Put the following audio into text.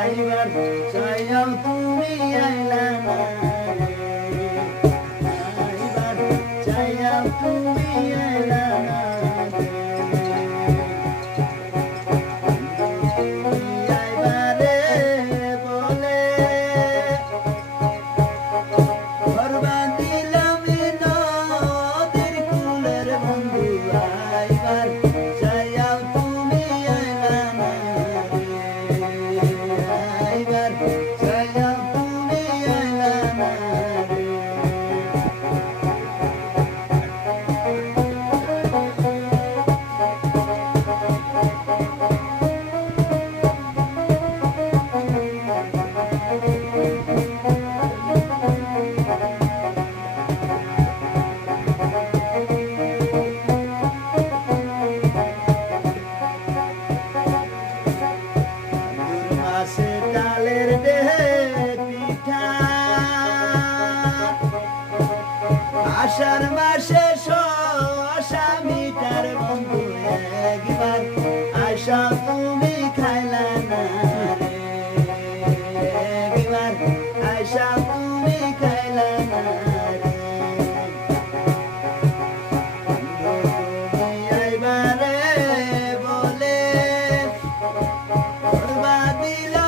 আইবার চাইয়াও তুমি আইলা না রে, আইবার চাইয়াও তুমি আইলা না রে। তুমি আইবারে বলে বরবাদ দিলাম নদীর কূলের বন্ধু, আইবার চাইয়াও তুমি আইলা না রে, আইবার চাইয়াও তুমি আইলা না রে। মাসে ডালের দেহে পিঠা, আষাঢ় মাসে শসা মিঠার বন্ধু, একবার আশা তুমি খাইলা না রে, একবার আশা তুমি খাইলা না রে। বন্ধু তুমি আইবারে বলে বরবাদ দিলাম